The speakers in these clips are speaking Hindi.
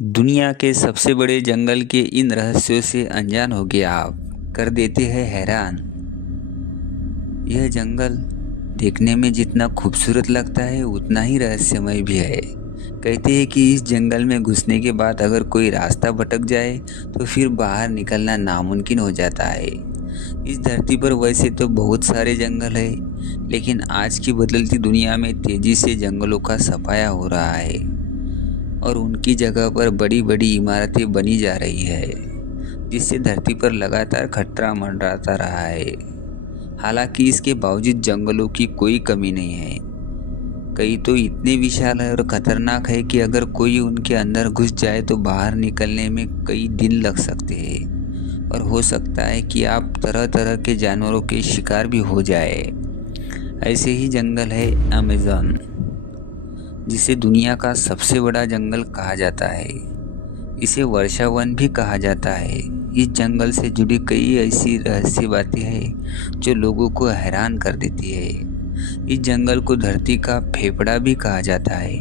दुनिया के सबसे बड़े जंगल के इन रहस्यों से अनजान हो गया आप कर देते हैं हैरान। यह जंगल देखने में जितना खूबसूरत लगता है उतना ही रहस्यमय भी है। कहते हैं कि इस जंगल में घुसने के बाद अगर कोई रास्ता भटक जाए तो फिर बाहर निकलना नामुमकिन हो जाता है। इस धरती पर वैसे तो बहुत सारे जंगल है, लेकिन आज की बदलती दुनिया में तेजी से जंगलों का सफाया हो रहा है और उनकी जगह पर बड़ी बड़ी इमारतें बनी जा रही है, जिससे धरती पर लगातार खतरा मंडराता रहा है। हालांकि इसके बावजूद जंगलों की कोई कमी नहीं है। कई तो इतने विशाल है और खतरनाक है कि अगर कोई उनके अंदर घुस जाए तो बाहर निकलने में कई दिन लग सकते हैं और हो सकता है कि आप तरह तरह के जानवरों के शिकार भी हो जाए। ऐसे ही जंगल है अमेज़न, जिसे दुनिया का सबसे बड़ा जंगल कहा जाता है। इसे वर्षा वन भी कहा जाता है। इस जंगल से जुड़ी कई ऐसी रहस्य बातें हैं जो लोगों को हैरान कर देती है। इस जंगल को धरती का फेफड़ा भी कहा जाता है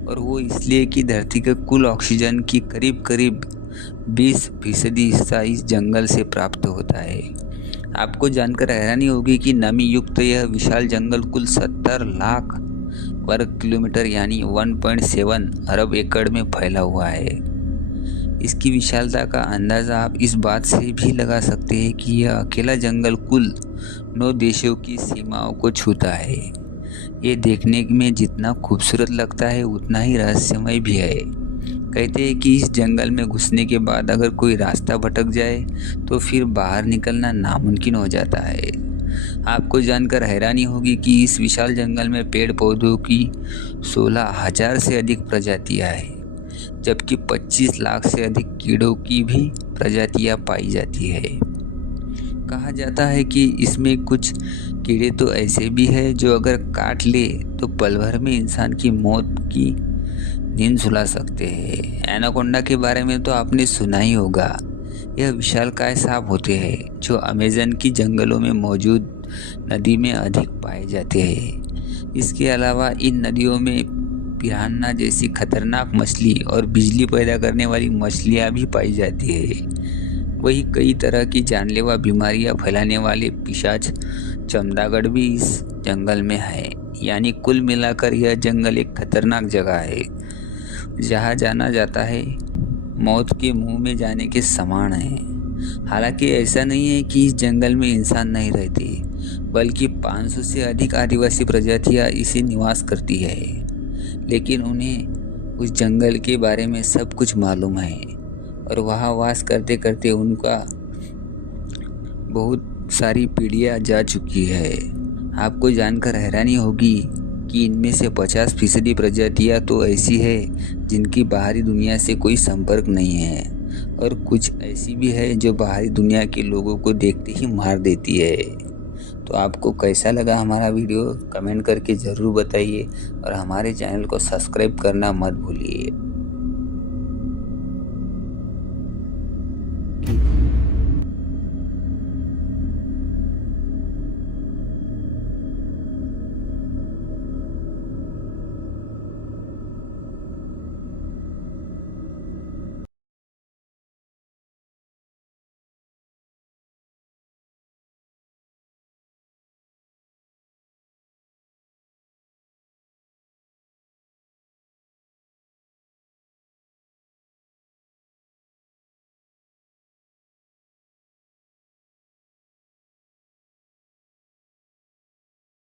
और वो इसलिए कि धरती के कुल ऑक्सीजन की करीब करीब 20% हिस्सा इस जंगल से प्राप्त होता है। आपको जानकर हैरानी होगी कि नमी युक्त यह विशाल जंगल कुल 70 लाख वर्ग किलोमीटर यानी 1.7 अरब एकड़ में फैला हुआ है। इसकी विशालता का अंदाज़ा आप इस बात से भी लगा सकते हैं कि यह अकेला जंगल कुल 9 देशों की सीमाओं को छूता है। ये देखने में जितना खूबसूरत लगता है उतना ही रहस्यमय भी है। कहते हैं कि इस जंगल में घुसने के बाद अगर कोई रास्ता भटक जाए तो फिर बाहर निकलना नामुमकिन हो जाता है। आपको जानकर हैरानी होगी कि इस विशाल जंगल में पेड़ पौधों की 16,000 से अधिक प्रजातियां हैं, जबकि 25 लाख से अधिक कीड़ों की भी प्रजातियां पाई जाती है। कहा जाता है कि इसमें कुछ कीड़े तो ऐसे भी हैं जो अगर काट ले तो पल भर में इंसान की मौत की नींद सुला सकते हैं। एनाकोंडा के बारे में तो आपने सुना ही होगा। यह विशालकाय सांप होते हैं जो अमेज़न की जंगलों में मौजूद नदी में अधिक पाए जाते हैं। इसके अलावा इन नदियों में पिरान्हा जैसी खतरनाक मछली और बिजली पैदा करने वाली मछलियाँ भी पाई जाती है। वही कई तरह की जानलेवा बीमारियाँ फैलाने वाले पिशाच चमगादड़ भी इस जंगल में है। यानी कुल मिलाकर यह जंगल एक खतरनाक जगह है जहाँ जाना जाता है मौत के मुंह में जाने के समान है। हालांकि ऐसा नहीं है कि इस जंगल में इंसान नहीं रहते, बल्कि 500 से अधिक आदिवासी प्रजातियां इसे निवास करती है। लेकिन उन्हें उस जंगल के बारे में सब कुछ मालूम है और वहाँ वास करते करते उनका बहुत सारी पीढ़ियाँ जा चुकी है। आपको जानकर हैरानी होगी कि इनमें से 50% प्रजातियां तो ऐसी है जिनकी बाहरी दुनिया से कोई संपर्क नहीं है और कुछ ऐसी भी है जो बाहरी दुनिया के लोगों को देखते ही मार देती है। तो आपको कैसा लगा हमारा वीडियो कमेंट करके ज़रूर बताइए और हमारे चैनल को सब्सक्राइब करना मत भूलिए।